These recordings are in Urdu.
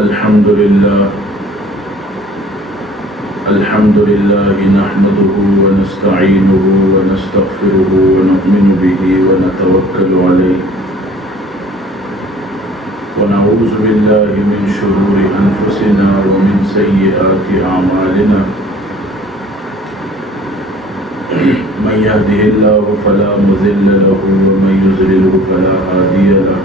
الحمد لله نحمده ونستعينه ونستغفره ونؤمن به ونتوكل عليه ونعوذ بالله من شرور أنفسنا ومن سيئات أعمالنا من يهده الله فلا مضل له ومن يضلل فلا هادي له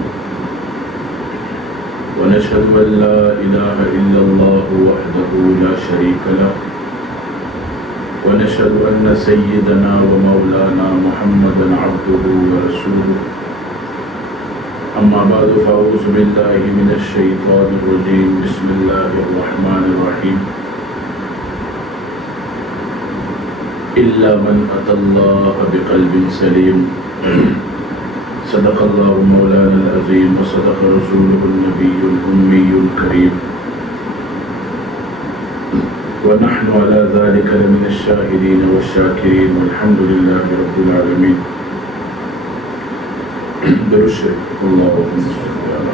ونشهد أن لا إله إلا الله وحده لا شريك له ونشهد أن سيدنا ومولانا محمدا عبده ورسوله أما بعد فأعوذ بالله من الشيطان الرجيم بسم الله الرحمن الرحيم إلا من أتى الله بقلب سليم صدق الله مولانا العظيم وصدق رسوله النبي الأمي الكريم ونحن على ذلك لمن الشاهدين والشاكرين والحمد لله رب العالمين برشد اللهم صل على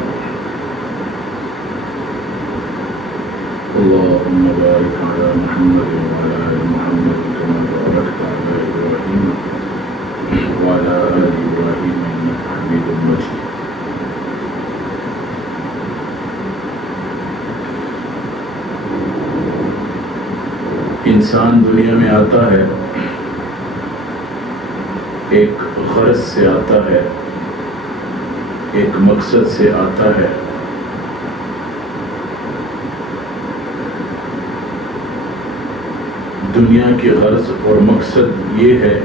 اللهم بارك على محمد وعلى آل محمد كما باركت على إبراهيم وعلى آل إبراهيم إنك حميد مجيد انسان دنیا میں آتا ہے ایک غرض سے آتا ہے، ایک مقصد سے آتا ہے۔ دنیا کی غرض اور مقصد یہ ہے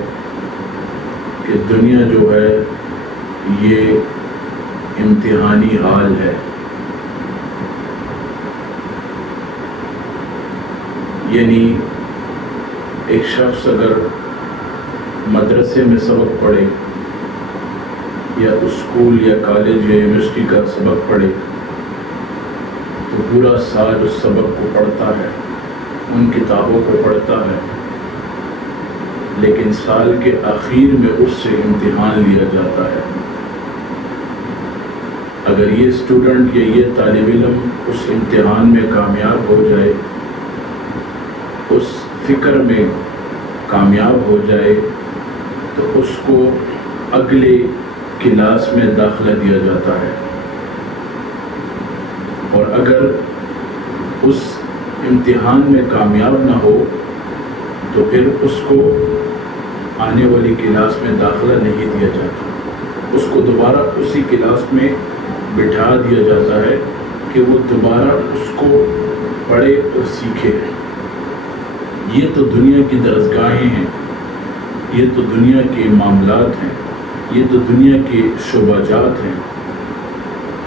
کہ دنیا جو ہے یہ امتحانی حال ہے، یعنی ایک شخص اگر مدرسے میں سبق پڑھے یا اسکول یا کالج یا یونیورسٹی کا سبق پڑھے تو پورا سال اس سبق کو پڑھتا ہے، ان کتابوں کو پڑھتا ہے، لیکن سال کے آخر میں اس سے امتحان لیا جاتا ہے۔ اگر یہ اسٹوڈنٹ یا یہ طالب علم اس امتحان میں کامیاب ہو جائے، اس فکر میں کامیاب ہو جائے تو اس کو اگلے کلاس میں داخلہ دیا جاتا ہے، اور اگر اس امتحان میں کامیاب نہ ہو تو پھر اس کو آنے والی کلاس میں داخلہ نہیں دیا جاتا، اس کو دوبارہ اسی کلاس میں بٹھا دیا جاتا ہے کہ وہ دوبارہ اس کو پڑھے اور سیکھے۔ یہ تو دنیا کی درسگاہیں ہیں، یہ تو دنیا کے معاملات ہیں، یہ تو دنیا کے شعبہ جات ہیں۔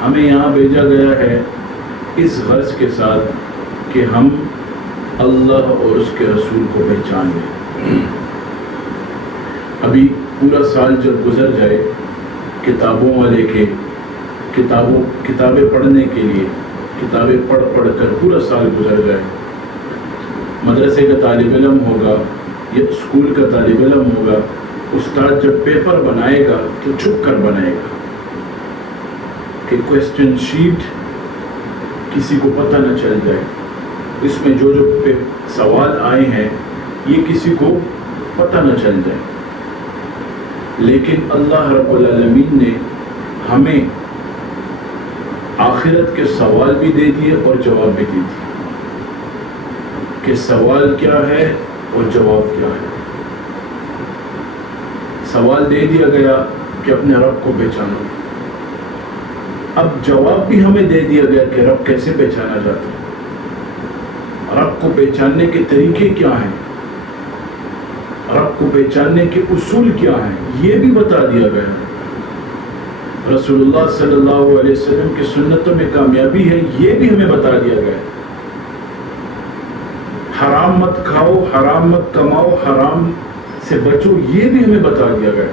ہمیں یہاں بھیجا گیا ہے اس غرض کے ساتھ کہ ہم اللہ اور اس کے رسول کو پہچان لیں۔ ابھی پورا سال جب گزر جائے کتابوں والے کے کتابیں پڑھنے کے لیے، کتابیں پڑھ کر پورا سال گزر جائے، مدرسے کا طالب علم ہوگا یا اسکول کا طالب علم ہوگا، استاد جب پیپر بنائے گا تو چھپ کر بنائے گا کہ کویسچن شیٹ کسی کو پتہ نہ چل جائے، اس میں جو سوال آئے ہیں یہ کسی کو پتہ نہ چل جائے۔ لیکن اللہ رب العالمین نے ہمیں آخرت کے سوال بھی دے دیے اور جواب بھی دے دیے کہ سوال کیا ہے اور جواب کیا ہے۔ سوال دے دیا گیا کہ اپنے رب کو پہچانو، اب جواب بھی ہمیں دے دیا گیا کہ رب کیسے پہچانا جاتا ہے، رب کو پہچاننے کے طریقے کیا ہیں، رب کو پہچاننے کے اصول کیا ہیں، یہ بھی بتا دیا گیا۔ رسول اللہ صلی اللہ علیہ وسلم کی سنتوں میں کامیابی ہے، یہ بھی ہمیں بتا دیا گیا۔ حرام مت کھاؤ، حرام مت کماؤ، حرام سے بچو، یہ بھی ہمیں بتا دیا گیا۔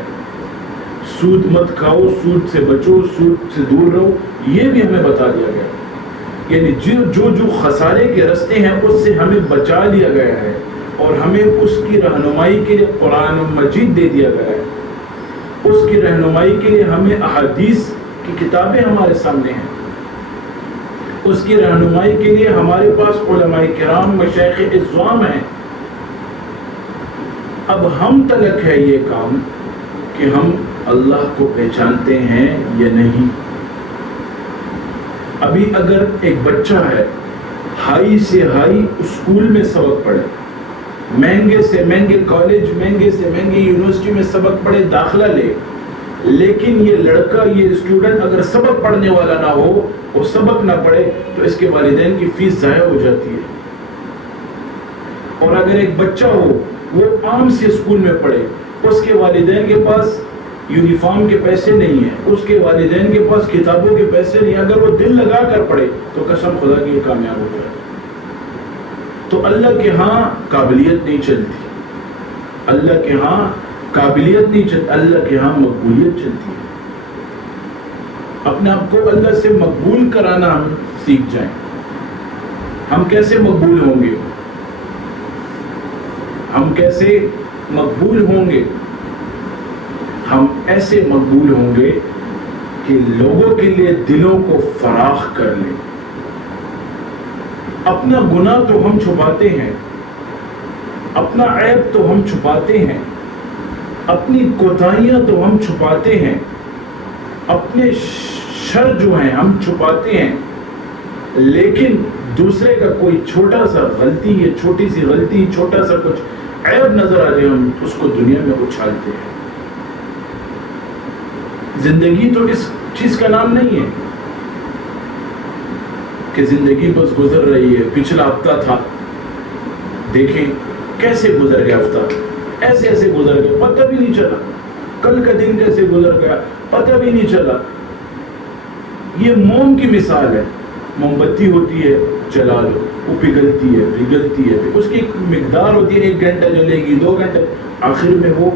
سود مت کھاؤ، سود سے بچو، سود سے دور رہو، یہ بھی ہمیں بتا دیا گیا۔ یعنی جو خسارے کے راستے ہیں اس سے ہمیں بچا لیا گیا ہے، اور ہمیں اس کی رہنمائی کے لیے قرآن مجید دے دیا گیا ہے۔ اس کی رہنمائی کے لیے ہمیں احادیث کی کتابیں ہمارے سامنے ہیں، اس کی رہنمائی کے لیے ہمارے پاس علماء کرام مشائخ اعظام ہیں. اب ہم تلک ہے یہ کام کہ ہم اللہ کو پہچانتے ہیں یا نہیں. ابھی اگر ایک بچہ ہے ہائی سے ہائی اسکول میں سبق پڑھے, مہنگے سے مہنگے کالج, مہنگے سے مہنگی یونیورسٹی میں سبق پڑھے, داخلہ لے, لیکن یہ لڑکا, یہ اسٹوڈنٹ اگر سبق پڑھنے والا نہ ہو, وہ سبق نہ پڑھے, تو اس کے والدین کی فیس ضائع ہو جاتی ہے. اور اگر ایک بچہ ہو وہ عام سے اسکول میں پڑھے, اس کے والدین کے پاس یونیفارم کے پیسے نہیں ہیں, اس کے والدین کے پاس کتابوں کے پیسے نہیں ہیں, اگر وہ دل لگا کر پڑھے تو قسم خدا کی یہ کامیاب ہو جائے. تو اللہ کے ہاں قابلیت نہیں چلتی, اللہ کے ہاں قابلیت نہیں چلتی, اللہ کے ہاں مقبولیت چلتی ہے. اپنے آپ کو اللہ سے مقبول کرانا ہم سیکھ جائیں. ہم کیسے مقبول ہوں گے؟ ہم کیسے مقبول ہوں گے؟ ہم ایسے مقبول ہوں گے کہ لوگوں کے لیے دلوں کو فراخ کر لیں. اپنا گناہ تو ہم چھپاتے ہیں, اپنا عیب تو ہم چھپاتے ہیں, اپنی کوتاہیاں تو ہم چھپاتے ہیں, اپنے شر جو ہیں ہم چھپاتے ہیں, لیکن دوسرے کا کوئی چھوٹا سا غلطی یا چھوٹی سی غلطی, چھوٹا سا کچھ عیب نظر آ جائے, ہم اس کو دنیا میں اچھالتے ہیں. زندگی تو اس چیز کا نام نہیں ہے کہ زندگی بس گزر رہی ہے. پچھلا ہفتہ تھا, دیکھیں کیسے گزر گیا ہفتہ, ایسے ایسے گزر گیا, پتہ بھی نہیں چلا. کل کا دن کیسے گزر گیا پتہ بھی نہیں چلا. یہ موم کی مثال ہے. موم بتی ہوتی ہے, جلا لو, وہ پگھلتی ہے, پگھلتی ہے, اس کی ایک مقدار ہوتی ہے, 1 گھنٹہ جلے گی, 2 گھنٹے, آخر میں وہ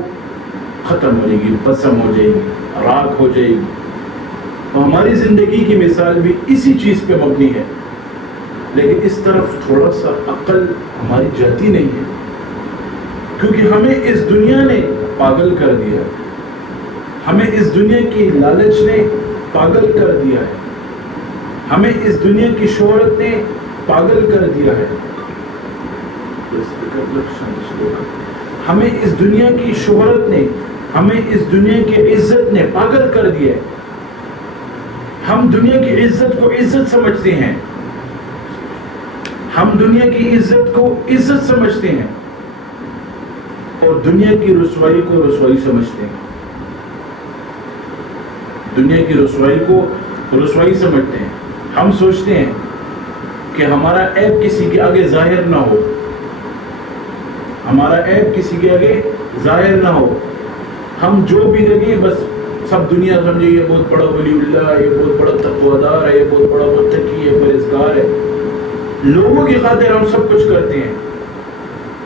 ختم ہو جائے گی, بسم ہو جائے گی, راکھ ہو جائے گی. اور ہماری زندگی کی مثال بھی اسی چیز پہ مبنی ہے, لیکن اس طرف تھوڑا سا عقل ہماری جاتی نہیں ہے, کیونکہ ہمیں اس دنیا نے پاگل کر دیا ہے, ہمیں اس دنیا کی لالچ نے پاگل کر دیا ہے, ہمیں اس دنیا کی شہرت نے پاگل کر دیا ہے, ہمیں اس دنیا کی شہرت نے, ہمیں اس دنیا کی عزت نے پاگل کر دیا ہے. ہم دنیا کی عزت کو عزت سمجھتے ہیں, ہم دنیا کی عزت کو عزت سمجھتے ہیں, اور دنیا کی رسوائی کو رسوائی سمجھتے ہیں. دنیا کی رسوائی کو رسوائی سمجھتے ہیں. ہم سوچتے ہیں کہ ہمارا عیب کسی کے آگے ظاہر نہ ہو, ہمارا عیب کسی کے آگے ظاہر نہ ہو. ہم جو بھی لگے بس سب دنیا سمجھے یہ بہت بڑا ولی اللہ ہے, یہ بہت بڑا تقویدار ہے, یہ بہت بڑا متقی ہے, پرہیزگار ہے. لوگوں کی خاطر ہم سب کچھ کرتے ہیں,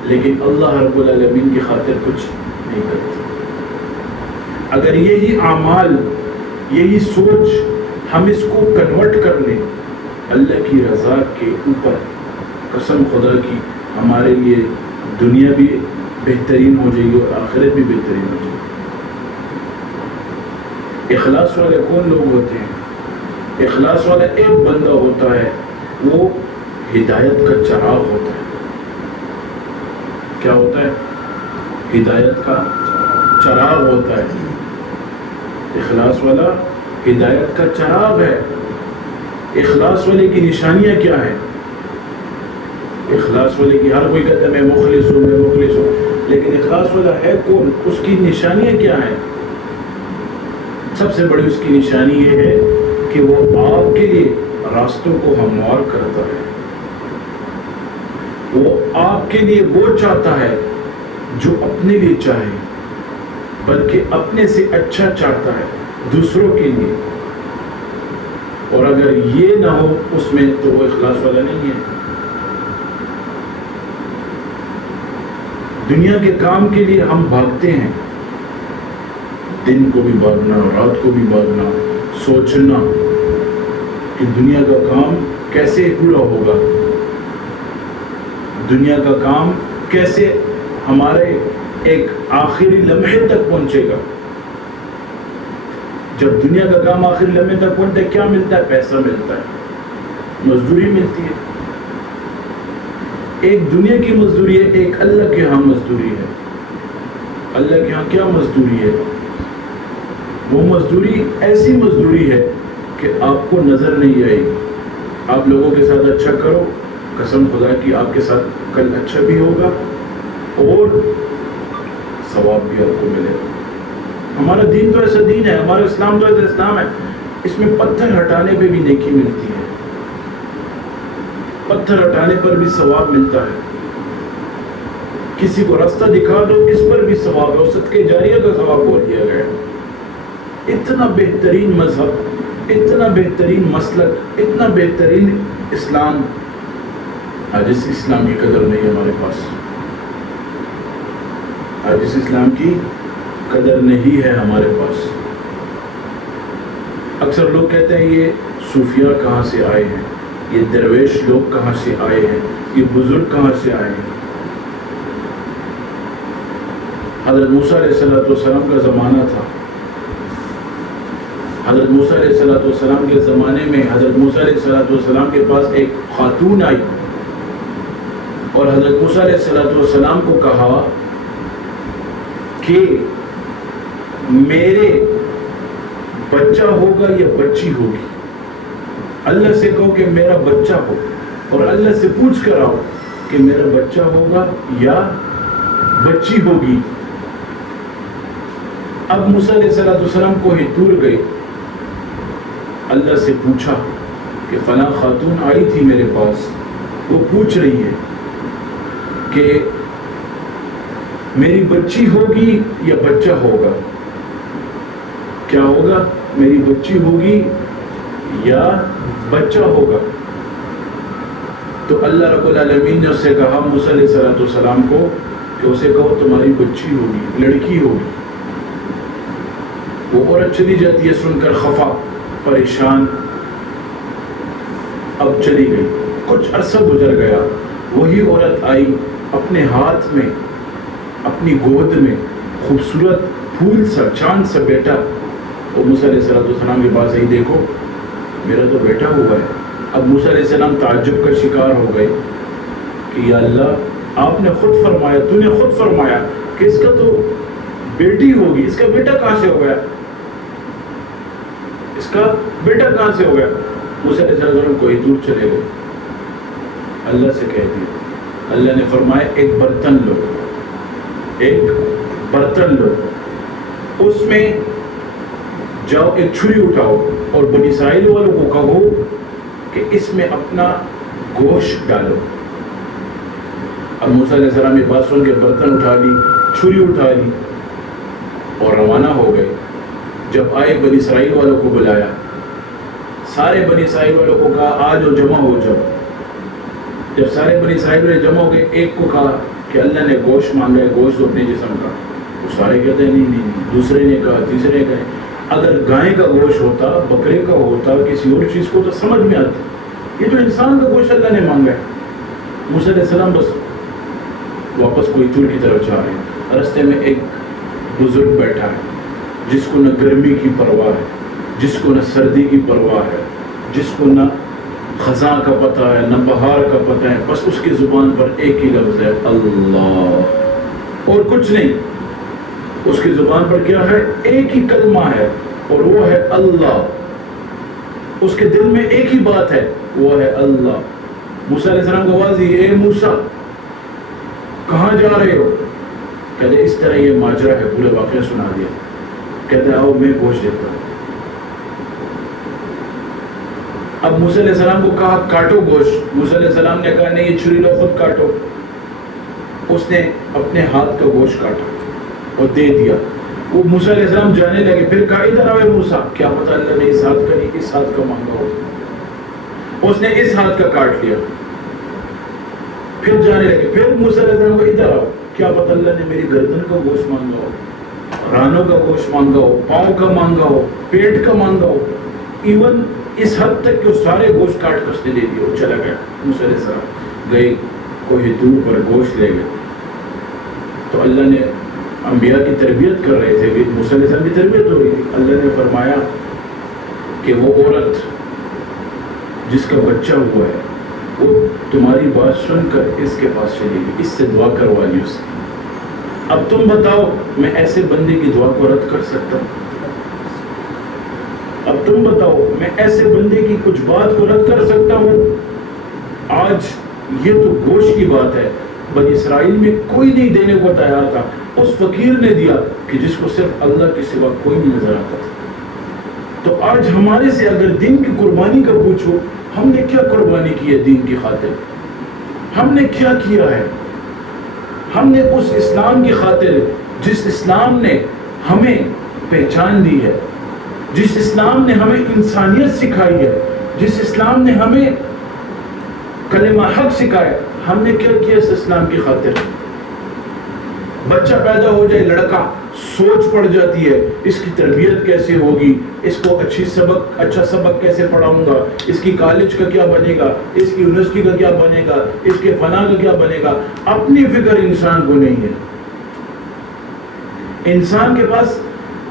لیکن اللہ رب العالمین کی خاطر کچھ نہیں کرتے. اگر یہی اعمال, یہی سوچ ہم اس کو کنورٹ کر لیں اللہ کی رضا کے اوپر, قسم خدا کی ہمارے لیے دنیا بھی بہترین ہو جائے گی اور آخرت بھی بہترین ہو جائے گی. اخلاص والے کون لوگ ہوتے ہیں؟ اخلاص والا ایک بندہ ہوتا ہے, وہ ہدایت کا چراغ ہوتا ہے. کیا ہوتا ہے؟ ہدایت کا چراغ ہوتا ہے. اخلاص والا ہدایت کا چراغ ہے. اخلاص والے کی نشانیاں کیا ہیں؟ اخلاص والے کی, ہر کوئی کہتا ہے میں مخلص ہوں, میں مخلص ہوں, لیکن اخلاص والا ہے کون؟ اس کی نشانیاں کیا ہیں؟ سب سے بڑی اس کی نشانی یہ ہے کہ وہ آپ کے لیے راستوں کو ہموار کرتا ہے. وہ آپ کے لیے وہ چاہتا ہے جو اپنے لیے چاہے, بلکہ اپنے سے اچھا چاہتا ہے دوسروں کے لیے. اور اگر یہ نہ ہو اس میں تو وہ اخلاص والا نہیں ہے. دنیا کے کام کے لیے ہم بھاگتے ہیں, دن کو بھی بھاگنا, رات کو بھی بھاگنا, سوچنا کہ دنیا کا کام کیسے پورا ہوگا, دنیا کا کام کیسے ہمارے ایک آخری لمحے تک پہنچے گا. جب دنیا کا کام آخری لمحے تک پہنچتا ہے کیا ملتا ہے؟ پیسہ ملتا ہے. مزدوری ملتی ہے. ایک دنیا کی مزدوری ہے, ایک اللہ کے ہاں مزدوری ہے. اللہ کے ہاں کیا مزدوری ہے؟ وہ مزدوری ایسی مزدوری ہے کہ آپ کو نظر نہیں آئے گی. آپ لوگوں کے ساتھ اچھا کرو, قسم خدا کی آپ کے ساتھ کل اچھا بھی ہوگا اور ثواب بھی آپ کو ملے گا. ہمارا دین تو ایسا دین ہے, ہمارا اسلام تو ایسا اسلام ہے, اس میں پتھر ہٹانے پہ بھی نیکی ملتی ہے, پتھر ہٹانے پر بھی ثواب ملتا ہے. کسی کو راستہ دکھا دو, اس پر بھی ثواب ہے, اور صدقے جاریہ کا ثواب بول دیا گیا. اتنا بہترین مذہب, اتنا بہترین مسلک, اتنا بہترین اسلام, آج اس اسلام کی قدر نہیں ہمارے پاس. آج اس اسلام کی قدر نہیں ہے ہمارے پاس. اکثر لوگ کہتے ہیں یہ صوفیاء کہاں سے آئے ہیں, یہ درویش لوگ کہاں سے آئے ہیں, یہ بزرگ کہاں سے آئے ہیں. حضرت موسیٰ علیہ السلام کا زمانہ تھا. حضرت موسیٰ علیہ السلام کے زمانے میں حضرت موسیٰ علیہ السلام کے پاس ایک خاتون آئی اور حضرت موسیٰ علیہ السلام کو کہا کہ میرے بچہ ہوگا یا بچی ہوگی. اللہ سے کہو کہ میرا بچہ ہو, اور اللہ سے پوچھ کر آؤ کہ میرا بچہ ہوگا یا بچی ہوگی. اب موسیٰ علیہ السلام کوہ طور گئے, اللہ سے پوچھا کہ فلاں خاتون آئی تھی میرے پاس, وہ پوچھ رہی ہے کہ میری بچی ہوگی یا بچہ ہوگا, کیا ہوگا, میری بچی ہوگی یا بچہ ہوگا. تو اللہ رب العالمین نے اس سے کہا موسیٰ علیہ السلام کو کہ اسے کہو تمہاری بچی ہوگی, لڑکی ہوگی. وہ عورت چلی جاتی ہے سن کر خفا, پریشان. اب چلی گئی, کچھ عرصہ گزر گیا, وہی عورت آئی, اپنے ہاتھ میں اپنی گود میں خوبصورت پھول سا چاند سا بیٹا. اور موسیٰ علیہ السلام کے پاس, یہی دیکھو میرا تو بیٹا ہوا ہے. اب موسیٰ علیہ السلام تعجب کا شکار ہو گئے کہ یا اللہ, آپ نے خود فرمایا, تو نے خود فرمایا کہ اس کا تو بیٹی ہوگی, اس کا بیٹا کہاں سے ہو گیا, اس کا بیٹا کہاں سے ہو گیا. موسیٰ علیہ السلام کوئی دور چلے گئے, اللہ سے کہہ دیا. اللہ نے فرمایا ایک برتن لو, ایک برتن لو, اس میں جاؤ ایک چھری اٹھاؤ اور بنی اسرائیل والوں کو کہو کہ اس میں اپنا گوشت ڈالو. اب موسیٰ علیہ السلام یہ بات سن کے برتن اٹھا لی, چھری اٹھا لی اور روانہ ہو گئے. جب آئے بنی اسرائیل والوں کو بلایا, سارے بنی اسرائیل والوں کو کہا آ جاؤ, جمع ہو جاؤ. جب سارے بنی اسرائیل والے جمع ہو گئے, ایک کو کہا کہ اللہ نے گوشت مانگا ہے, گوشت اپنے جسم کا. وہ سارے کہتے ہیں نہیں نہیں. دوسرے نے کہا, تیسرے نے کہا. اگر گائے کا گوشت ہوتا, بکرے کا ہوتا, کسی اور چیز کو تو سمجھ میں آتی. یہ جو انسان کا گوشت اللہ نے مانگا ہے. موسیٰ علیہ السلام بس واپس کوئی طور کی طرف جا رہے ہیں. رستے میں ایک بزرگ بیٹھا ہے جس کو نہ گرمی کی پرواہ ہے, جس کو نہ سردی کی پرواہ ہے, جس کو نہ خزاں کا پتہ ہے, نہ بہار کا پتہ ہے. بس اس کی زبان پر ایک ہی لفظ ہے, اللہ, اور کچھ نہیں. اس کی زبان پر کیا ہے, ایک ہی کلمہ ہے, اور وہ ہے اللہ. اس کے دل میں ایک ہی بات ہے, وہ ہے اللہ. موسیٰ علیہ السلام کو آواز دی, اے موسیٰ کہاں جا رہے ہو؟ کہتے اس طرح یہ ماجرا ہے, پورے واقعہ سنا دیا. کہتے آؤ میں گوشت دیتا ہوں. اب موسیٰ علیہ السلام کو کہا کاٹو گوشت. موسیٰ علیہ السلام نے کہا نہیں, یہ چھری لو, خود کاٹو. اس نے اپنے ہاتھ کا گوشت کاٹا اور دے دیا. وہ موسیٰ علیہ السلام جانے لگے. پھر کہا ادھر آوے موسیٰ, کیا پتہ اللہ نے اس ہاتھ کا نہیں اس ہاتھ کا مانگا ہو. اس نے اس ہاتھ کا کاٹ لیا. پھر جانے لگے. پھر موسیٰ علیہ السلام کو ادھر آؤ, کیا پتہ اللہ نے میری گردن کا گوشت مانگا ہو, رانوں کا گوشت مانگا ہو, پاؤں کا مانگا ہو, پیٹ کا مانگا ہو. ایون اس حد تک کہ سارے گوشت کاٹ کر اس نے دے دیا. وہ چلا گیا. موسیٰ علیہ السلام گئے کوہ طور پر, گوشت لے گئے. تو اللہ نے انبیاء کی تربیت کر رہے تھے, موسیٰ علیہ السلام کی تربیت ہو رہی تھی. اللہ نے فرمایا کہ وہ عورت جس کا بچہ ہوا ہے وہ تمہاری بات سن کر اس کے پاس چلے گی، اس سے دعا کروا لی اس کی۔ اب تم بتاؤ میں ایسے بندے کی دعا کو رد کر سکتا ہوں؟ اب تم بتاؤ میں ایسے بندے کی کچھ بات کو رد کر سکتا ہوں؟ آج یہ تو گوشت کی بات ہے، بنی اسرائیل میں کوئی نہیں دینے کو تیار تھا، اس فقیر نے دیا کہ جس کو صرف اللہ کے سوا کوئی نہیں نظر آتا تھا۔ تو آج ہمارے سے اگر دین کی قربانی کا پوچھو، ہم نے کیا قربانی کی ہے دین کی خاطر؟ ہم نے کیا کیا ہے؟ ہم نے اس اسلام کی خاطر، جس اسلام نے ہمیں پہچان دی ہے، جس اسلام نے ہمیں انسانیت سکھائی ہے، جس اسلام نے ہمیں کلمہ حق سکھایا، ہم نے کیا کیا اس اسلام کی خاطر؟ بچہ پیدا ہو جائے لڑکا، سوچ پڑ جاتی ہے اس کی تربیت کیسے ہوگی، اس کو اچھا سبق کیسے پڑھاؤں گا، اس کی کالج کا کیا بنے گا، اس کی یونیورسٹی کا کیا بنے گا، اس کے فلاں کا کیا بنے گا۔ اپنی فکر انسان کو نہیں ہے۔ انسان کے پاس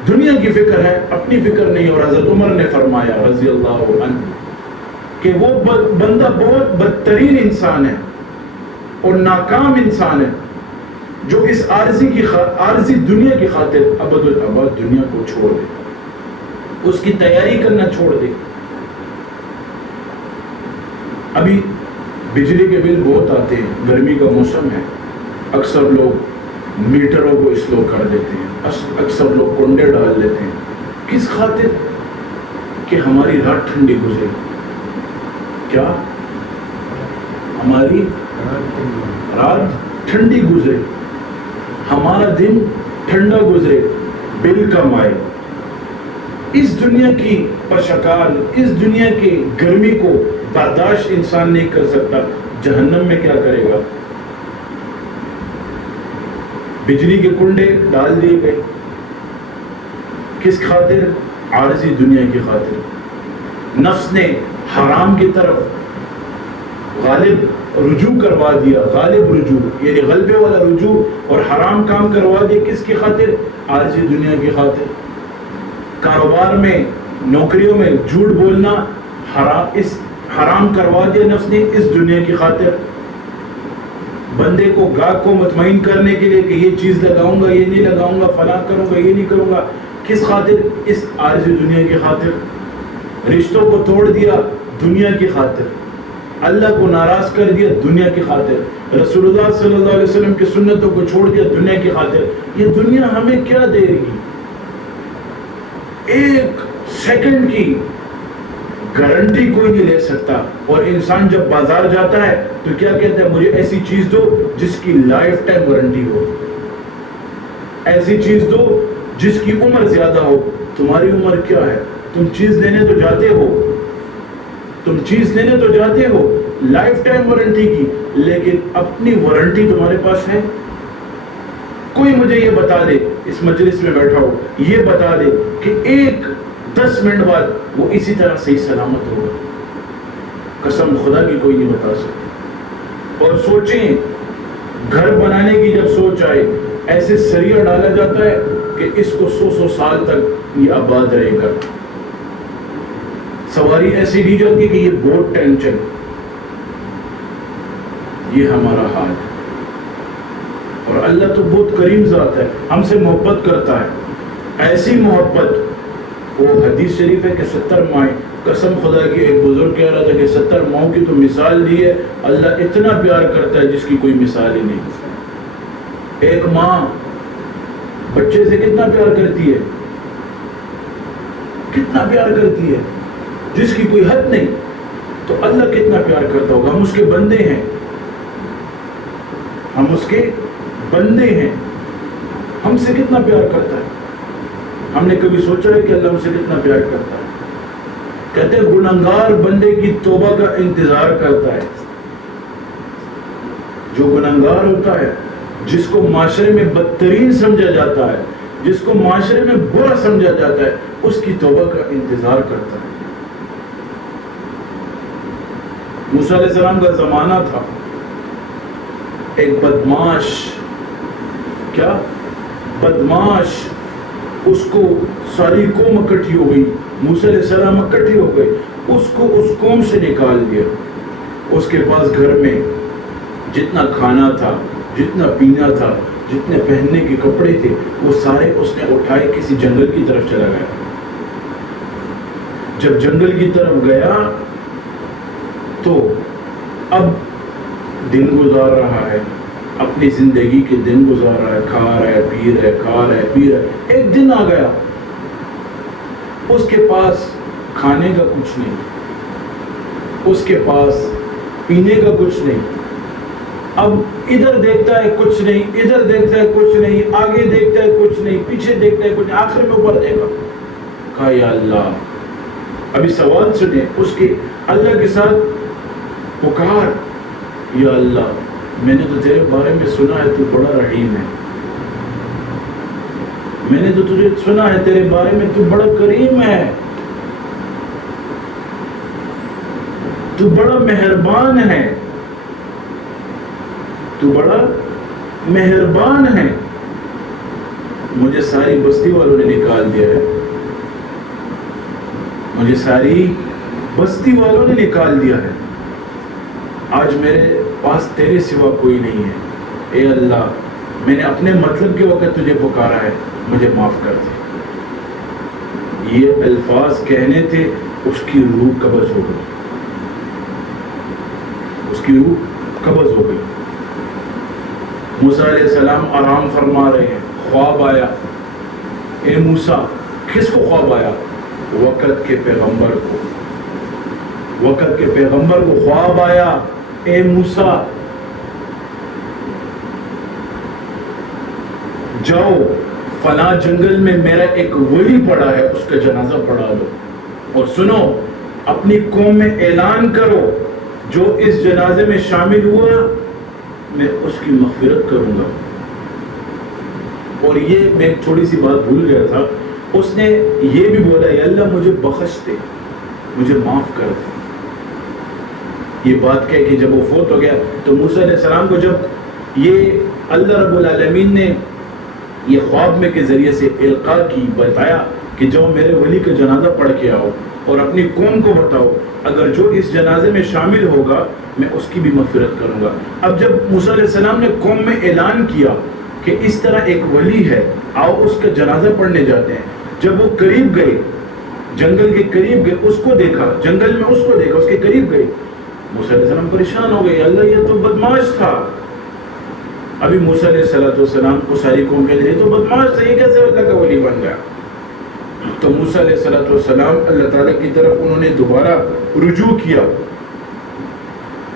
دنیا کی فکر ہے، اپنی فکر نہیں۔ اور حضرت عمر نے فرمایا رضی اللہ عنہ کہ وہ بندہ بہت بدترین انسان ہے اور ناکام انسان ہے جو اس عارضی دنیا کی خاطر ابد الابد دنیا کو چھوڑ دے، اس کی تیاری کرنا چھوڑ دے۔ ابھی بجلی کے بل بہت آتے ہیں، گرمی کا موسم ہے، اکثر لوگ میٹروں کو سلو کر دیتے ہیں، اکثر لوگ کنڈے ڈال لیتے ہیں۔ کس خاطر؟ کہ ہماری رات ٹھنڈی گزرے۔ کیا؟ ہماری رات ٹھنڈی گزرے، ہمارا دن ٹھنڈا گزرے، بل کم آئے۔ اس دنیا کی پشکال، اس دنیا کی گرمی کو برداشت انسان نہیں کر سکتا، جہنم میں کیا کرے گا؟ بجلی کے کنڈے ڈال دیے گئے، کس خاطر؟ عارضی دنیا کی خاطر۔ نفس نے حرام کی طرف غالب رجوع کروا دیا، غالب رجوع یعنی غلبے والا رجوع، اور حرام کام کروا دیا، کس کی خاطر؟ عارضی دنیا کی خاطر۔ کاروبار میں، نوکریوں میں جھوٹ بولنا حرام کروا دیا نفس نے، اس دنیا کی خاطر۔ بندے کو گاہک کو مطمئن کرنے کے لیے کہ یہ چیز لگاؤں گا، یہ نہیں لگاؤں گا، فلاں کروں گا، یہ نہیں کروں گا، کس خاطر؟ اس عارضی دنیا کی خاطر۔ رشتوں کو توڑ دیا دنیا کی خاطر، اللہ کو ناراض کر دیا دنیا کی خاطر، رسول اللہ صلی اللہ علیہ وسلم کی سنتوں کو چھوڑ دیا دنیا کی خاطر۔ یہ دنیا ہمیں کیا دے گی؟ ایک سیکنڈ کی گارنٹی کوئی نہیں لے سکتا۔ اور انسان جب بازار جاتا ہے تو کیا کہتا ہے؟ مجھے ایسی چیز دو جس کی لائف ٹائم وارنٹی ہو، ایسی چیز دو جس کی عمر زیادہ ہو۔ تمہاری عمر کیا ہے؟ تم چیز لینے تو جاتے ہو، تم چیز لینے تو جاتے ہو لائف ٹائم وارنٹی کی، لیکن اپنی وارنٹی تمہارے پاس ہے؟ کوئی مجھے یہ بتا دے، اس مجلس میں بیٹھا ہو، یہ بتا دے کہ 10 منٹ بعد وہ اسی طرح صحیح سلامت ہوگا؟ قسم خدا کی کوئی نہیں بتا سکتا۔ اور سوچیں، گھر بنانے کی جب سوچ آئے، ایسے سریا ڈالا جاتا ہے کہ اس کو 100 سال تک یہ آباد رہے گا۔ سواری ایسی دی جاتی ہے کہ یہ بہت ٹینشن۔ یہ ہمارا حال ہے۔ اور اللہ تو بہت کریم ذات ہے، ہم سے محبت کرتا ہے، ایسی محبت۔ وہ حدیث شریف ہے کہ 70 ماہیں، قسم خدا کی ایک بزرگ کہہ رہا تھا کہ 70 ماہوں کی تو مثال دی ہے، اللہ اتنا پیار کرتا ہے جس کی کوئی مثال ہی نہیں۔ ایک ماں بچے سے کتنا پیار کرتی ہے، کتنا پیار کرتی ہے جس کی کوئی حد نہیں، تو اللہ کتنا پیار کرتا ہوگا۔ ہم اس کے بندے ہیں، ہم اس کے بندے ہیں، ہم سے کتنا پیار کرتا ہے۔ ہم نے کبھی سوچا ہے کہ اللہ ہم سے کتنا پیار کرتا ہے؟ کہتے ہیں گنہگار بندے کی توبہ کا انتظار کرتا ہے۔ جو گنہگار ہوتا ہے، جس کو معاشرے میں بدترین سمجھا جاتا ہے، جس کو معاشرے میں برا سمجھا جاتا ہے، اس کی توبہ کا انتظار کرتا ہے۔ موسیٰ علیہ السلام کا زمانہ تھا، ایک بدماش، کیا بدماش، اس کو ساری قوم اکٹھی ہو گئی، موسیٰ علیہ السلام اکٹھی ہو گئے، اس کو اس قوم سے نکال دیا. اس کے پاس گھر میں جتنا کھانا تھا، جتنا پینا تھا، جتنے پہننے کے کپڑے تھے، وہ سارے اس نے اٹھائے کسی جنگل کی طرف چلا گیا. جب جنگل کی طرف گیا تو اب دن گزار رہا ہے، اپنی زندگی کے دن گزار رہا ہے، کھا رہا ہے، پی رہا ہے، کھا رہا ہے، پی رہا ہے. ایک دن آ گیا، اس کے پاس کھانے کا کچھ نہیں، اس کے پاس پینے کا کچھ نہیں. اب ادھر دیکھتا ہے کچھ نہیں، ادھر دیکھتا ہے کچھ نہیں، آگے دیکھتا ہے کچھ نہیں، پیچھے دیکھتا ہے کچھ نہیں. آخر میں اوپر دیکھا، کہا یا اللہ. ابھی سوال سنیں، اس کے اللہ کے ساتھ پکار، یا اللہ میں نے تو تیرے بارے میں سنا ہے تو بڑا رحیم ہے، میں نے تو تجھے سنا ہے تیرے بارے میں تو بڑا کریم ہے، تو بڑا مہربان ہے، تو بڑا مہربان ہے. مجھے ساری بستی والوں نے نکال دیا ہے، مجھے ساری بستی والوں نے نکال دیا ہے، آج میرے پاس تیرے سوا کوئی نہیں ہے. اے اللہ میں نے اپنے مطلب کے وقت تجھے پکارا ہے، مجھے معاف کر دے. یہ الفاظ کہنے تھے، اس کی روح قبض ہو گئی، اس کی روح قبض ہو گئی. موسیٰ علیہ السلام آرام فرما رہے ہیں، خواب آیا. اے موسیٰ، کس کو خواب آیا؟ وقت کے پیغمبر کو، وقت کے پیغمبر کو خواب آیا. اے موسیٰ جاؤ فلاں جنگل میں میرا ایک ولی پڑا ہے، اس کا جنازہ پڑھا لو، اور سنو اپنی قوم میں اعلان کرو جو اس جنازے میں شامل ہوا میں اس کی مغفرت کروں گا. اور یہ میں ایک تھوڑی سی بات بھول گیا تھا، اس نے یہ بھی بولا یا اللہ مجھے بخش دے، مجھے معاف کر دے. یہ بات کہہ کہ جب وہ فوت ہو گیا تو موسیٰ علیہ السلام کو جب یہ اللہ رب العالمین نے یہ خواب میں کے ذریعے سے القاء کی، بتایا کہ جو میرے ولی کا جنازہ پڑھ کے آؤ اور اپنی قوم کو بتاؤ اگر جو اس جنازے میں شامل ہوگا میں اس کی بھی مغفرت کروں گا. اب جب موسیٰ علیہ السلام نے قوم میں اعلان کیا کہ اس طرح ایک ولی ہے، آؤ اس کا جنازہ پڑھنے جاتے ہیں، جب وہ قریب گئے، جنگل کے قریب گئے، اس کو دیکھا، جنگل میں اس کو دیکھا، اس کے قریب گئے، موسیٰ علیہ السلام پریشان ہو گئے، اللہ یہ تو بدماش تھا. ابھی موسیٰ علیہ السلام کو ساری قوم کہتے ہیں تو بدماش تھا، یہ کیسے اللہ کا ولی بن گیا؟ تو موسیٰ علیہ السلام اللہ تعالیٰ کی طرف انہوں نے دوبارہ رجوع کیا.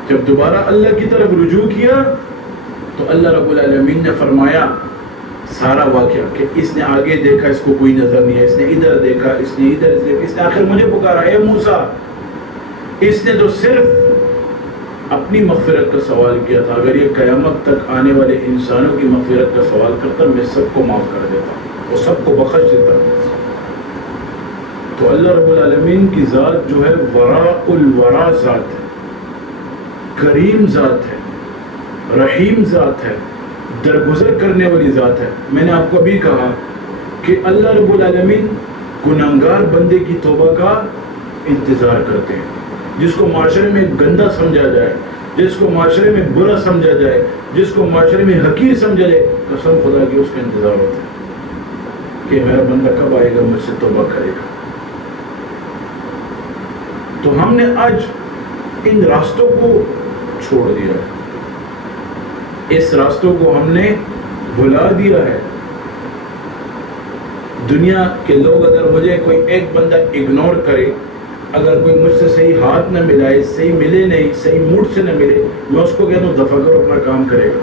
جب دوبارہ اللہ کی طرف رجوع کیا تو اللہ رب العالمین نے فرمایا سارا واقعہ کہ اس نے آگے دیکھا، اس کو کوئی نظر نہیں ہے، اس نے ادھر دیکھا، اس نے ادھر دیکھا، اس نے آخر مجھے پکارا، اے موسیٰ اس نے تو صرف اپنی مغفرت کا سوال کیا تھا، اگر یہ قیامت تک آنے والے انسانوں کی مغفرت کا سوال کرتا میں سب کو معاف کر دیتا اور سب کو بخش دیتا. تو اللہ رب العالمین کی ذات جو ہے وراء الورا ذات ہے، کریم ذات ہے، رحیم ذات ہے، درگزر کرنے والی ذات ہے. میں نے آپ کو بھی کہا کہ اللہ رب العالمین گناہگار بندے کی توبہ کا انتظار کرتے ہیں. جس کو معاشرے میں گندا سمجھا جائے، جس کو معاشرے میں برا سمجھا جائے، جس کو معاشرے میں حقیر سمجھا جائے، قسم خدا کی اس کا انتظار ہوتا ہے کہ میرا بندہ کب آئے گا، مجھ سے توبہ کرے گا. تو ہم نے آج ان راستوں کو چھوڑ دیا ہے، اس راستوں کو ہم نے بھلا دیا ہے. دنیا کے لوگ اگر مجھے کوئی ایک بندہ اگنور کرے، اگر کوئی مجھ سے صحیح ہاتھ نہ ملائے، صحیح ملے نہیں، صحیح موڈ سے نہ ملے، میں اس کو کہتا ہوں دفع کرو، اپنا کام کرے گا.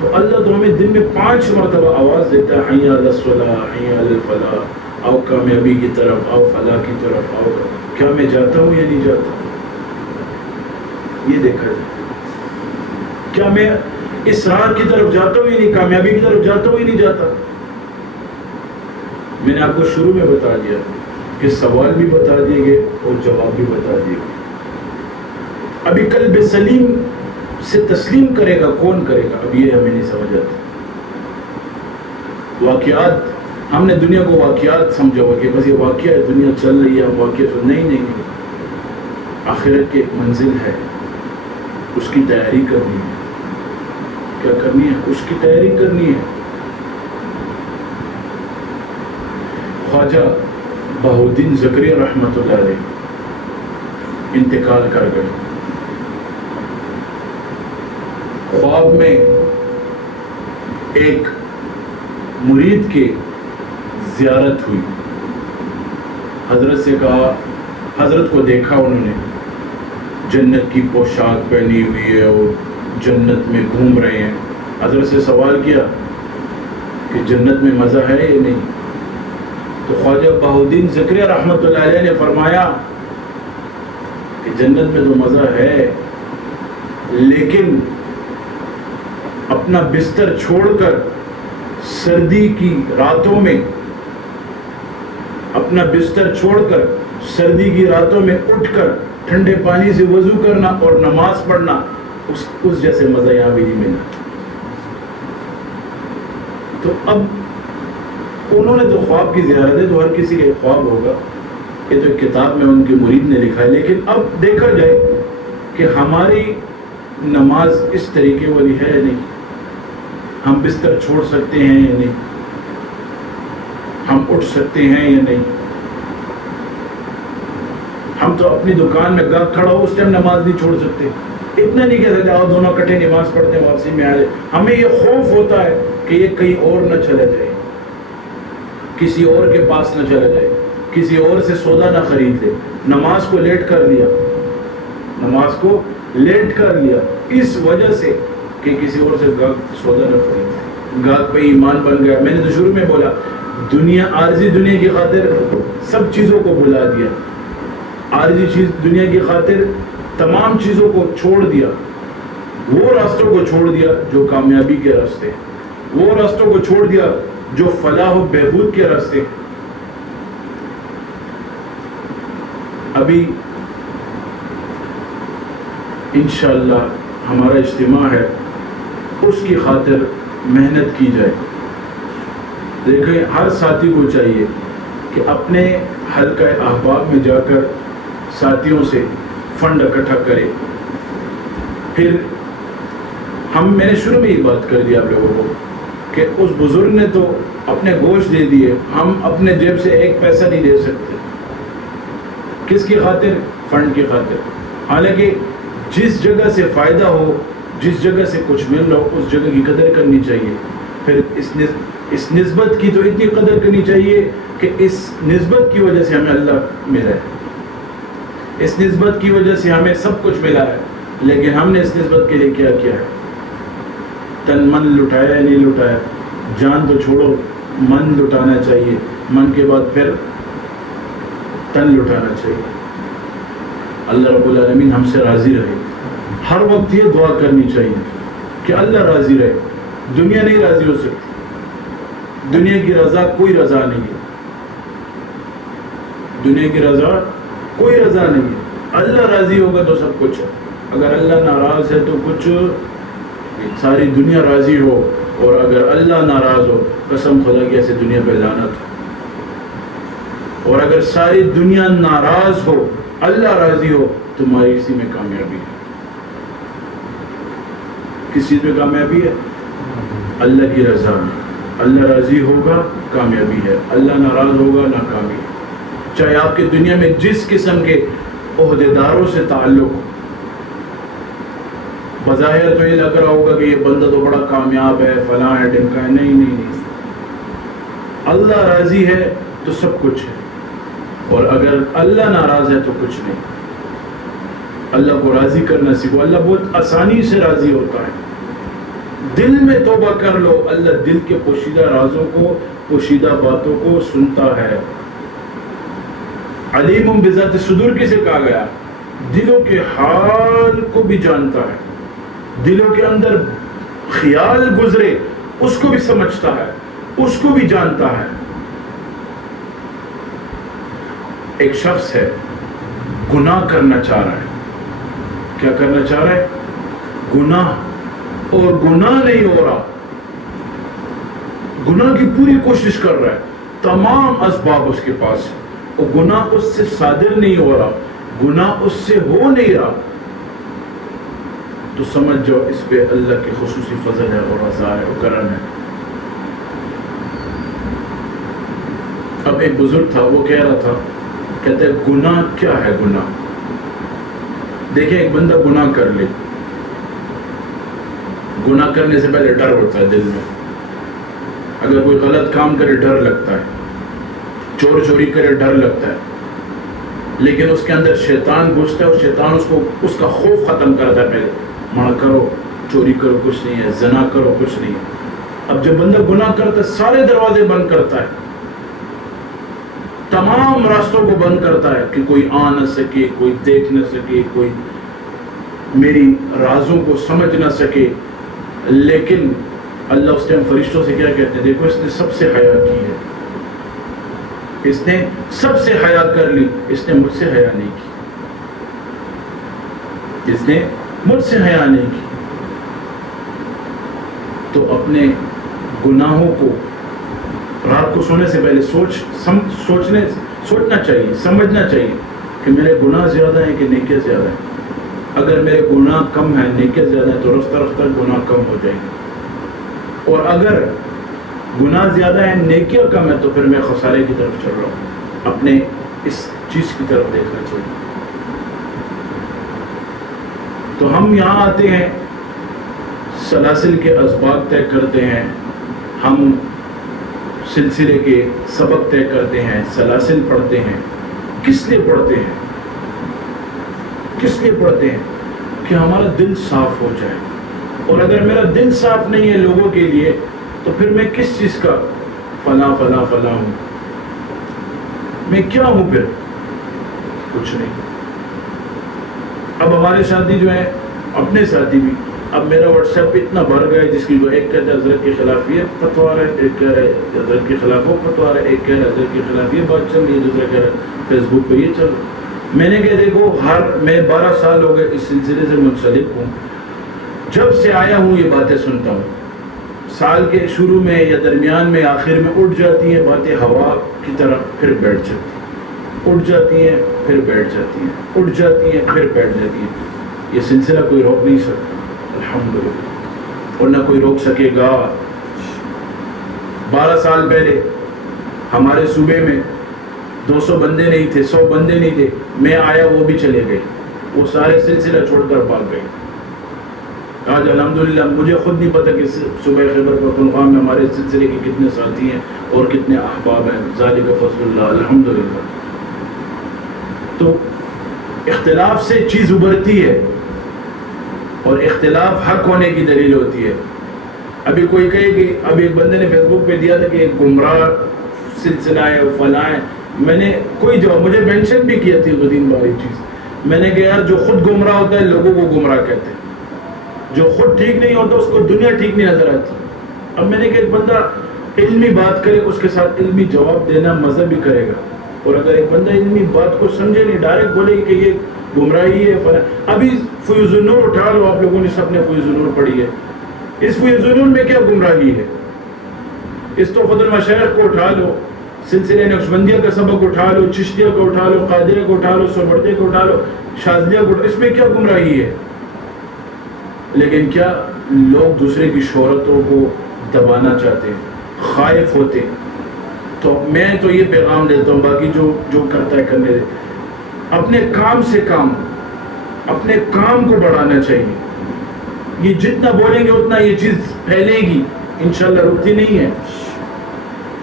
تو اللہ تو ہمیں دن میں 5 مرتبہ آواز دیتا ہے، حی علی الصلاۃ، حی علی الفلاح، آؤ کامیابی کی طرف، آؤ فلاح کی طرف آؤ. کیا میں جاتا ہوں یا نہیں جاتا؟ یہ دیکھا جائے کیا میں اس راہ کی طرف جاتا ہوں یا نہیں، کامیابی کی طرف جاتا ہوں یا نہیں جاتا. میں نے آپ کو شروع میں بتا دیا کہ سوال بھی بتا دیے گئے اور جواب بھی بتا دیے گئے. ابھی قلب سلیم سے تسلیم کرے گا کون کرے گا، اب یہ ہمیں نہیں سمجھ آتا. واقعات، ہم نے دنیا کو واقعات سمجھا ہوا کہ بس یہ واقعہ ہے، دنیا چل رہی ہے، ہم واقعہ نہیں. آخرت کی ایک منزل ہے، اس کی تیاری کرنی ہے. کیا کرنی ہے؟ اس کی تیاری کرنی ہے. خواجہ بہاؤالدین زکریا رحمۃ اللہ علیہ انتقال کر گئے. خواب میں ایک مرید کی زیارت ہوئی. حضرت سے کہا، حضرت کو دیکھا انہوں نے، جنت کی پوشاک پہنی ہوئی ہے اور جنت میں گھوم رہے ہیں. حضرت سے سوال کیا کہ جنت میں مزہ ہے یا نہیں؟ تو خواجہ بہاؤالدین زکریا رحمۃ اللہ علیہ نے فرمایا کہ جنت میں تو مزہ ہے، لیکن اپنا بستر چھوڑ کر سردی کی راتوں میں، اپنا بستر چھوڑ کر سردی کی راتوں میں اٹھ کر ٹھنڈے پانی سے وضو کرنا اور نماز پڑھنا، اس جیسے مزہ یہاں بھی نہیں ملا. تو اب انہوں نے تو خواب کی زیارت ہے، تو ہر کسی کا خواب ہوگا، یہ تو کتاب میں ان کے مرید نے لکھا ہے. لیکن اب دیکھا جائے کہ ہماری نماز اس طریقے والی ہے یا نہیں. ہم بستر چھوڑ سکتے ہیں یا نہیں؟ ہم اٹھ سکتے ہیں یا نہیں؟ ہم تو اپنی دکان میں گاہک کھڑا ہو اس ٹائم نماز نہیں چھوڑ سکتے. اتنا نہیں کہہ سکتے آؤ دونوں اکٹھے نماز پڑھتے ہیں واپسی میں آ جائے. ہمیں یہ خوف ہوتا ہے کہ یہ کہیں اور نہ چلا جائے، کسی اور کے پاس نہ چلا جائے، کسی اور سے سودا نہ خرید لے. نماز کو لیٹ کر لیا، نماز کو لیٹ کر لیا اس وجہ سے کہ کسی اور سے گاہک سودا نہ خرید. گاہک پہ ایمان بن گیا. میں نے تو شروع میں بولا، دنیا، عارضی دنیا کی خاطر سب چیزوں کو بھلا دیا، عارضی چیز دنیا کی خاطر تمام چیزوں کو چھوڑ دیا، وہ راستوں کو چھوڑ دیا جو کامیابی کے راستے، وہ راستوں کو چھوڑ دیا جو فلاح و بہبود کے راستے. ابھی انشاءاللہ ہمارا اجتماع ہے، اس کی خاطر محنت کی جائے. دیکھیں ہر ساتھی کو چاہیے کہ اپنے حلقہ احباب میں جا کر ساتھیوں سے فنڈ اکٹھا کرے. پھر میں نے شروع میں ہی بات کر دی آپ لوگوں کو کہ اس بزرگ نے تو اپنے گوشت دے دیے، ہم اپنے جیب سے ایک پیسہ نہیں دے سکتے. کس کی خاطر؟ فنڈ کی خاطر. حالانکہ جس جگہ سے فائدہ ہو، جس جگہ سے کچھ مل رہا ہو، اس جگہ کی قدر کرنی چاہیے. پھر اس نسبت کی تو اتنی قدر کرنی چاہیے کہ اس نسبت کی وجہ سے ہمیں اللہ ملا ہے، اس نسبت کی وجہ سے ہمیں سب کچھ ملا ہے. لیکن ہم نے اس نسبت کے لیے کیا کیا ہے؟ تن من لٹایا یا نہیں لٹایا؟ جان تو چھوڑو، من لٹانا چاہیے، من کے بعد پھر تن لٹانا چاہیے. اللہ رب العالمین ہم سے راضی رہے. ہر وقت یہ دعا کرنی چاہیے کہ اللہ راضی رہے. دنیا نہیں راضی ہو سکتی، دنیا کی رضا کوئی رضا نہیں ہے، دنیا کی رضا کوئی رضا نہیں ہے. اللہ راضی ہوگا تو سب کچھ ہے. اگر اللہ ناراض ہے تو کچھ، ساری دنیا راضی ہو اور اگر اللہ ناراض ہو، قسم خدا کی ایسے دنیا پہ لعنت ہو. اور اگر ساری دنیا ناراض ہو، اللہ راضی ہو، تمہاری اسی میں کامیابی ہے. کس چیز میں کامیابی ہے؟ اللہ کی رضا میں. اللہ راضی ہوگا کامیابی ہے، اللہ ناراض ہوگا ناکامی. چاہے آپ کی دنیا میں جس قسم کے عہدیداروں سے تعلق ہو، بظاہر تو یہ لگ رہا ہوگا کہ یہ بندہ تو بڑا کامیاب ہے، فلاں ہے، ڈمکا ہے. نہیں، اللہ راضی ہے تو سب کچھ ہے، اور اگر اللہ ناراض ہے تو کچھ نہیں. اللہ کو راضی کرنا سیکھو. اللہ بہت آسانی سے راضی ہوتا ہے. دل میں توبہ کر لو، اللہ دل کے پوشیدہ رازوں کو، پوشیدہ باتوں کو سنتا ہے. علیم بذات صدور کسے کہا گیا؟ دلوں کے حال کو بھی جانتا ہے. دلوں کے اندر خیال گزرے اس کو بھی سمجھتا ہے، اس کو بھی جانتا ہے. ایک شخص ہے، گناہ کرنا چاہ رہا ہے. کیا کرنا چاہ رہا ہے؟ گناہ. اور گناہ نہیں ہو رہا، گناہ کی پوری کوشش کر رہا ہے، تمام اسباب اس کے پاس ہے، اور گناہ اس سے صادر نہیں ہو رہا. گناہ اس سے ہو نہیں رہا، تو سمجھ جاؤ اس پہ اللہ کی خصوصی فضل ہے اور رضا ہے اور کرم ہے۔ اب ایک بزرگ تھا، وہ کہہ رہا تھا، کہتے ہیں گناہ کیا ہے؟ گناہ دیکھیں، ایک بندہ گناہ کر لے، گناہ کرنے سے پہلے ڈر ہوتا ہے دل میں، اگر کوئی غلط کام کرے ڈر لگتا ہے، چور چوری کرے ڈر لگتا ہے، لیکن اس کے اندر شیطان گھستا ہے اور شیطان اس کا خوف ختم کرتا ہے، پہلے ماں کرو، چوری کرو، کچھ نہیں ہے، زنا کرو، کچھ نہیں ہے۔ اب جب بندہ گناہ کرتا ہے سارے دروازے بند کرتا ہے، تمام راستوں کو بند کرتا ہے کہ کوئی آ نہ سکے، کوئی دیکھ نہ سکے، کوئی میری رازوں کو سمجھ نہ سکے۔ لیکن اللہ اس ٹائم فرشتوں سے کیا کہتے ہیں؟ دیکھو اس نے سب سے حیا کی ہے، اس نے سب سے حیا کر لی، اس نے مجھ سے حیا نہیں کی، اس نے مجھ سے حیا نہیں کی۔ تو اپنے گناہوں کو رات کو سونے سے پہلے سوچنا چاہیے، سمجھنا چاہیے کہ میرے گناہ زیادہ ہیں کہ نیکیاں زیادہ ہیں۔ اگر میرے گناہ کم ہیں، نیکیاں زیادہ ہیں، تو رفتہ رفتہ گناہ کم ہو جائیں گے، اور اگر گناہ زیادہ ہیں، نیکیاں کم ہیں، تو پھر میں خسارے کی طرف چل رہا ہوں۔ اپنے اس چیز کی طرف دیکھنا چاہیے۔ تو ہم یہاں آتے ہیں، سلاسل کے اسباق طے کرتے ہیں، ہم سلسلے کے سبق طے کرتے ہیں، سلاسل پڑھتے ہیں۔ کس لیے پڑھتے ہیں؟ کس لیے پڑھتے ہیں؟ کہ ہمارا دل صاف ہو جائے، اور اگر میرا دل صاف نہیں ہے لوگوں کے لیے، تو پھر میں کس چیز کا فلاں فلاں فلاں ہوں؟ میں کیا ہوں پھر؟ کچھ نہیں۔ اب ہمارے ساتھی جو ہیں، اپنے ساتھی بھی، اب میرا واٹس ایپ اتنا بھر گیا ہے، جس کی جو ایک کہتا ہے حضرت کے خلاف یہ فتویٰ آ رہا ہے، ایک کہہ رہا ہے حضرت کے خلاف وہ فتویٰ آ رہا ہے، ایک کہہ رہا ہے حضرت کے خلاف یہ بات چل رہی ہے، دوسرا کہہ رہا ہے فیس بک پہ یہ چل رہا ہے۔ میں نے کہا دیکھو، میں 12 سال ہو گئے اس سلسلے سے منسلک ہوں، جب سے آیا ہوں یہ باتیں سنتا ہوں۔ سال کے شروع میں یا درمیان میں، آخر میں اٹھ جاتی ہیں باتیں ہوا کی طرح، پھر بیٹھ جاتی ہیں، اٹھ جاتی ہیں پھر بیٹھ جاتی ہیں، اٹھ جاتی ہیں پھر بیٹھ جاتی ہیں۔ یہ سلسلہ کوئی روک نہیں سکتا الحمدللہ، اور نہ کوئی روک سکے گا۔ 12 سال پہلے ہمارے صوبے میں 200 بندے نہیں تھے، 100 بندے نہیں تھے، میں آیا وہ بھی چلے گئے، وہ سارے سلسلہ چھوڑ کر بھاگ گئے۔ آج الحمدللہ مجھے خود نہیں پتہ کہ صوبہ خیبر پختونخوا میں ہمارے سلسلے کے کتنے ساتھی ہیں اور کتنے احباب ہیں، ذالک فضل اللہ الحمدللہ۔ تو اختلاف سے چیز ابھرتی ہے، اور اختلاف حق ہونے کی دلیل ہوتی ہے۔ ابھی کوئی کہے کہ اب ایک بندے نے فیس بک پہ دیا تھا کہ ایک گمراہ سلسلہ ہے، فلاں ہے، میں نے کوئی جواب، مجھے مینشن بھی کیا تھی غدین باری چیز، میں نے کہا یار جو خود گمراہ ہوتا ہے لوگوں کو گمراہ کہتے ہیں، جو خود ٹھیک نہیں ہوتا اس کو دنیا ٹھیک نہیں نظر آتی۔ اب میں نے کہا ایک بندہ علمی بات کرے، اس کے ساتھ علمی جواب دینا مزہ بھی کرے گا، اور اگر ایک بندہ علمی بات کو سمجھے نہیں، ڈائریکٹ بولے کہ یہ گمراہی ہے فلاں۔ ابھی فیوز النور اٹھا لو، آپ لوگوں نے سب نے فیوز النور پڑھی ہے، اس فیوز النور میں کیا گمراہی ہے؟ اس تحفۃ المشائخ کو اٹھا لو، سلسلہ نقشبندیہ کا سبق اٹھا لو، چشتیہ کو اٹھا لو، قادریہ کو اٹھا لو، سوبرتے کو اٹھا لو، شاذلیہ کو اٹھا لو، اس میں کیا گمراہی ہے؟ لیکن کیا لوگ دوسرے کی شہرتوں کو دبانا چاہتے ہیں، خائف ہوتے ہیں۔ تو میں تو یہ پیغام دیتا ہوں، باقی جو کرتا ہے کرنے دے، اپنے کام سے کام، اپنے کام کو بڑھانا چاہیے۔ یہ جتنا بولیں گے اتنا یہ چیز پھیلے گی، انشاءاللہ رکتی نہیں ہے،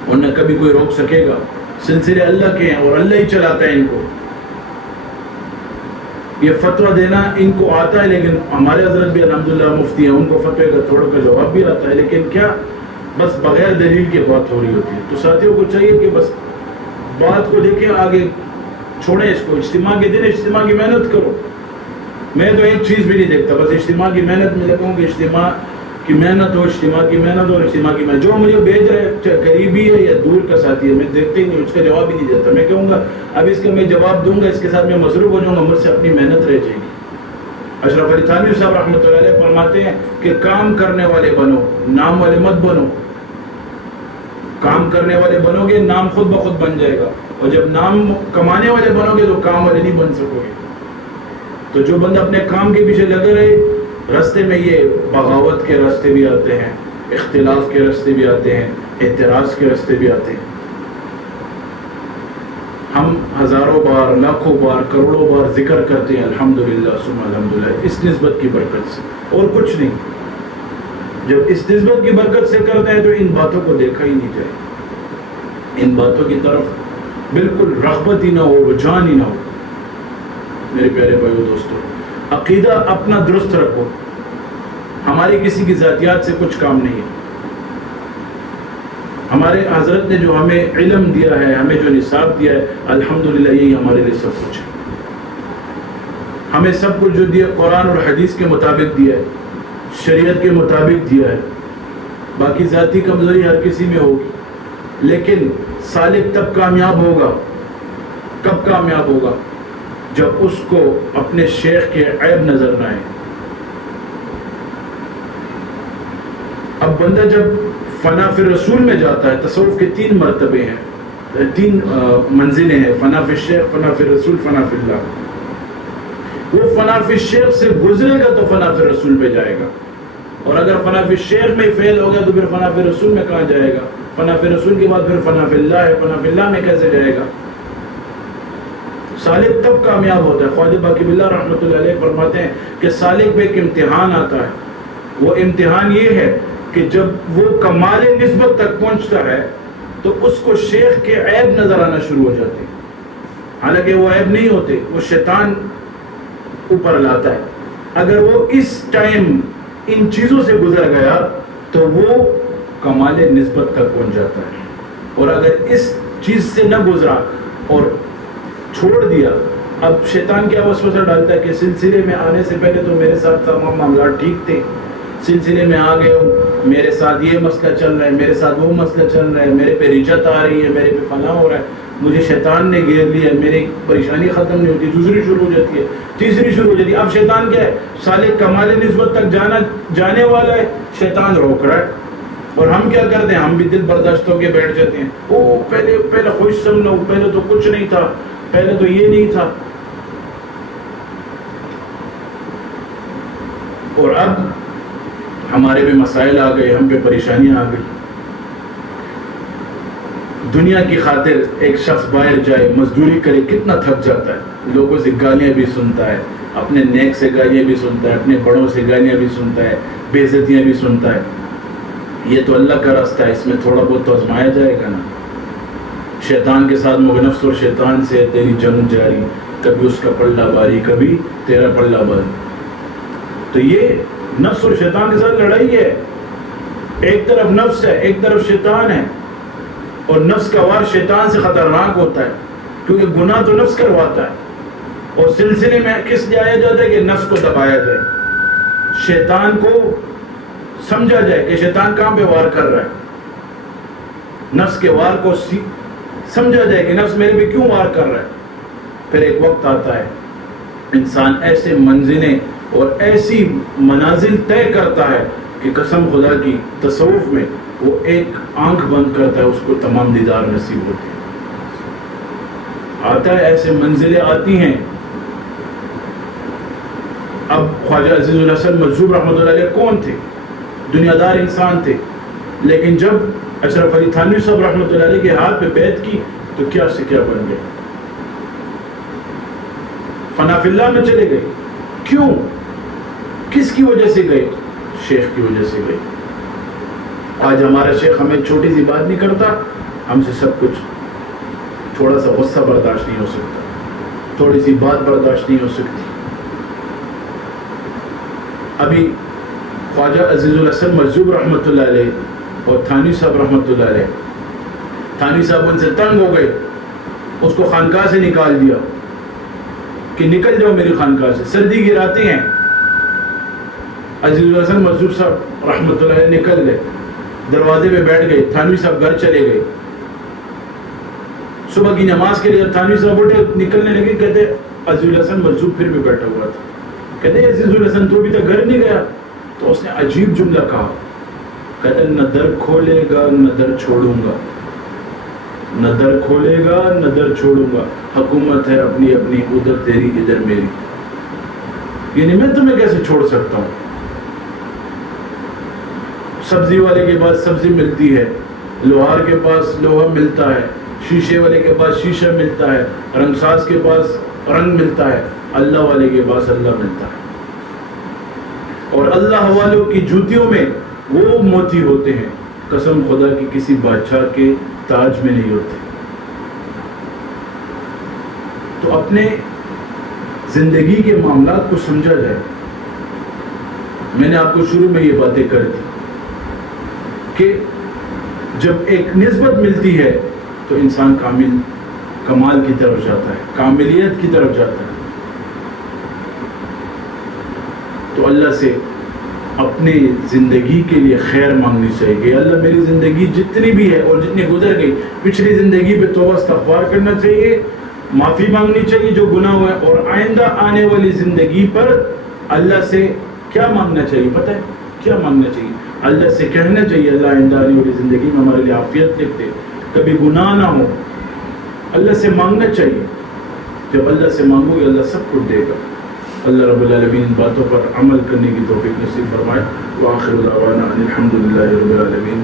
ورنہ کبھی کوئی روک سکے گا؟ سلسلے اللہ کے ہیں اور اللہ ہی چلاتا ہے ان کو۔ یہ فتویٰ دینا ان کو آتا ہے، لیکن ہمارے حضرت بھی الحمدللہ مفتی ہیں، ان کو فتوے کا تھوڑا کا جواب بھی آتا ہے، لیکن کیا بس بغیر دلیل کے بات ہو رہی ہوتی ہے۔ تو ساتھیوں کو چاہیے کہ بس بات کو دیکھیں، آگے چھوڑیں اس کو، اجتماع کے دن اجتماع کی محنت کرو۔ میں تو ایک چیز بھی نہیں دیکھتا، بس اجتماع کی محنت میں لگوں کہ اجتماع کی محنت ہو، اجتماع کی محنت اور اجتماع کی محنت۔ جو مجھے بھیج رہے چاہے قریبی ہے یا دور کا ساتھی ہے، میں دیکھتے ہی نہیں، اس کا جواب ہی نہیں دیتا۔ میں کہوں گا اب اس کا میں جواب دوں گا، اس کے ساتھ میں مصروف ہو جاؤں گا، مجھ سے اپنی محنت رہ جائے گی۔ اشرف علی تھانوی صاحب رحمۃ اللہ علیہ فرماتے ہیں کہ کام کرنے والے بنو، نام والے مت بنو۔ کام کرنے والے بنو گے، نام خود بخود بن جائے گا، اور جب نام کمانے والے بنو گے تو کام والے نہیں بن سکو گے۔ تو جو بندہ اپنے کام کے پیچھے لگے رہے، راستے میں یہ بغاوت کے راستے بھی آتے ہیں، اختلاف کے راستے بھی آتے ہیں، اعتراض کے راستے بھی آتے ہیں. ہم ہزاروں بار، لاکھوں بار، کروڑوں بار ذکر کرتے ہیں الحمدللہ ثم الحمدللہ، اس نسبت کی برکت سے اور کچھ نہیں. جب اس نسبت کی برکت سے کرتے ہیں تو ان باتوں کو دیکھا ہی نہیں جائے، ان باتوں کی طرف بالکل رغبت ہی نہ ہو، رجحان ہی نہ ہو. میرے پیارے بھائیو دوستو، عقیدہ اپنا درست رکھو. ہماری کسی کی ذاتیات سے کچھ کام نہیں ہے. ہمارے حضرت نے جو ہمیں علم دیا ہے، ہمیں جو نصاب دیا ہے، الحمدللہ یہی ہمارے لیے سب کچھ ہے. ہمیں سب کچھ جو دیا قرآن اور حدیث کے مطابق دیا ہے، شریعت کے مطابق دیا ہے. باقی ذاتی کمزوری ہر کسی میں ہوگی، لیکن سالک تب کامیاب ہوگا، کب کامیاب ہوگا؟ جب اس کو اپنے شیخ کے عیب نظر نہ آئے. اب بندہ جب فنا فی رسول میں جاتا ہے، تصوف کے 3 مرتبے ہیں، 3 منزلیں ہیں، فنا فی الشیخ، فنا فی رسول، فنا فی اللہ. وہ فنا فی الشیخ سے گزرے گا تو فنا فی رسول پہ جائے گا، اور اگر فنا فی الشیخ میں فیل ہو گیا تو پھر فنا فی رسول میں کہاں جائے گا؟ فنا فی رسول کے بعد پھر فنا فی اللہ ہے، فنا فی اللہ میں کیسے جائے گا؟ سالک تب کامیاب ہوتا ہے. خواجہ باقی باللہ رحمۃ اللہ علیہ فرماتے ہیں کہ سالک پہ ایک امتحان آتا ہے. وہ امتحان یہ ہے کہ جب وہ کمال نسبت تک پہنچتا ہے تو اس کو شیخ کے عیب نظر آنا شروع ہو جاتے ہیں. حالانکہ وہ عیب نہیں ہوتے، وہ شیطان اوپر لاتا ہے. اگر وہ اس ٹائم ان چیزوں سے گزر گیا تو وہ کمال نسبت تک پہنچ جاتا ہے. اور اگر اس چیز سے نہ گزرا اور چھوڑ دیا، اب شیطان کیا وسوسہ ڈالتا ہے کہ سلسلے میں آنے سے پہلے تو میرے ساتھ تمام معاملات ٹھیک تھے، سلسلے میں آ گئے ہوں، میرے ساتھ یہ مسئلہ چل رہا ہے، میرے ساتھ وہ مسئلہ چل رہا ہے، میرے پہ رجت آ رہی ہے، میرے پہ فلاں ہو رہا ہے، مجھے شیطان نے گھیر لیا ہے، میری پریشانی ختم نہیں ہوتی. دوسری شروع ہو جاتی ہے، تیسری شروع ہو جاتی ہے. اب شیطان کیا ہے؟ سالک کمال نسبت تک جانے والا ہے، شیطان روک رہا ہے. اور ہم کیا کرتے ہیں؟ ہم بھی دل برداشت ہو کے بیٹھ جاتے ہیں. او پہلے خوش سمجھو، پہلے تو کچھ نہیں تھا، پہلے تو یہ نہیں تھا. اور اب ہمارے پہ مسائل آ گئے، ہم پہ پریشانیاں آ گئی. دنیا کی خاطر ایک شخص باہر جائے، مزدوری کرے، کتنا تھک جاتا ہے. لوگوں سے گالیاں بھی سنتا ہے، اپنے نیک سے گالیاں بھی سنتا ہے، اپنے بڑوں سے گالیاں بھی سنتا ہے، بے عزتیاں بھی سنتا ہے. یہ تو اللہ کا راستہ ہے، اس میں تھوڑا بہت تو آزمایا جائے گا نا. شیطان کے ساتھ نفس اور شیطان سے تیری جنگ جاری، کبھی اس کا پلہ باری، کبھی تیرا پلہ باری. تو یہ نفس اور شیطان کے ساتھ لڑائی ہے. ایک طرف نفس ہے، ایک طرف شیطان ہے. اور نفس کا وار شیطان سے خطرناک ہوتا ہے، کیونکہ گناہ تو نفس کرواتا ہے. اور سلسلے میں کس لیے آیا جاتا ہے کہ نفس کو دبایا جائے، شیطان کو سمجھا جائے کہ شیطان کہاں پہ وار کر رہا ہے. نفس کے وار کو سمجھا جائے کہ نفس میرے پہ کیوں وار کر رہا ہے. پھر ایک وقت آتا ہے انسان ایسے منزلیں اور ایسی منازل طے کرتا ہے کہ قسم خدا کی تصوف میں وہ ایک آنکھ بند کرتا ہے، اس کو تمام دیدار نصیب ہوتے ہیں. آتا ہے، ایسے منزلیں آتی ہیں. اب خواجہ عزیز الحسن مجذوب رحمۃ اللہ علیہ کون تھے؟ دنیا دار انسان تھے، لیکن جب اشرف علی تھانوی صاحب رحمۃ اللہ علیہ کے ہاتھ پہ بیعت کی تو کیا سے کیا بن گئے. فنا فی اللہ میں چلے گئے. کیوں؟ کس کی وجہ سے گئے؟ شیخ کی وجہ سے گئے. آج ہمارا شیخ ہمیں چھوٹی سی بات نہیں کرتا، ہم سے سب کچھ. تھوڑا سا غصہ برداشت نہیں ہو سکتا، تھوڑی سی بات برداشت نہیں ہو سکتی. ابھی خواجہ عزیز الحسن مجذوب رحمۃ اللہ علیہ اور تھانوی صاحب رحمۃ اللہ علیہ، تھانوی صاحب ان سے تنگ ہو گئے، اس کو خانقاہ سے نکال دیا کہ نکل جاؤ میری خانقاہ سے. سردی گراتے ہیں. عزیز الحسن مجذوب صاحب رحمۃ اللہ علیہ نکل گئے، دروازے پہ بیٹھ گئے. تھانوی صاحب گھر چلے گئے. صبح کی نماز کے لیے تھانوی صاحب اٹھے، نکلنے لگے. کہتے عزیز الحسن مجذوب پھر بھی بیٹھا ہوا تھا. کہتے عزیز الحسن تو ابھی تک گھر نہیں گیا. تو اس نے عجیب جملہ کہا، کہتے نہ در کھولے گا نہ در چھوڑوں گا، نہ در کھولے گا نہ در چھوڑوں گا. حکومت ہے اپنی اپنی، ادھر تیری ادھر میری. یعنی میں تمہیں کیسے چھوڑ سکتا ہوں؟ سبزی والے کے پاس سبزی ملتی ہے، لوہار کے پاس لوہا ملتا ہے، شیشے والے کے پاس شیشہ ملتا ہے، رنگ ساز کے پاس رنگ ملتا ہے، اللہ والے کے پاس اللہ ملتا ہے۔ اور اللہ والوں کی جوتیوں میں وہ موتی ہوتے ہیں قسم خدا کی کسی بادشاہ کے تاج میں نہیں ہوتے۔ تو اپنے زندگی کے معاملات کو سمجھا جائے۔ میں نے آپ کو شروع میں یہ باتیں کر دی کہ جب ایک نسبت ملتی ہے تو انسان کمال کی طرف جاتا ہے، کاملیت کی طرف جاتا ہے۔ تو اللہ سے اپنی زندگی کے لیے خیر مانگنی چاہیے کہ اللہ میری زندگی جتنی بھی ہے اور جتنی گزر گئی، پچھلی زندگی پہ توبہ استغفار کرنا چاہیے، معافی مانگنی چاہیے جو گناہ ہوا ہے، اور آئندہ آنے والی زندگی پر اللہ سے کیا مانگنا چاہیے؟ پتہ ہے کیا مانگنا چاہیے؟ اللہ سے کہنا چاہیے اللہ آئندہ آنے والی زندگی میں ہمارے لیے عافیت لکھ دے، کبھی گناہ نہ ہو۔ اللہ سے مانگنا چاہیے، جب اللہ سے مانگو گے اللہ سب کچھ دے گا۔ اللہ رب العالمین ان باتوں پر عمل کرنے کی توفیق نصیب فرمائے۔ وآخر دعوانا ان الحمد للہ رب العالمین۔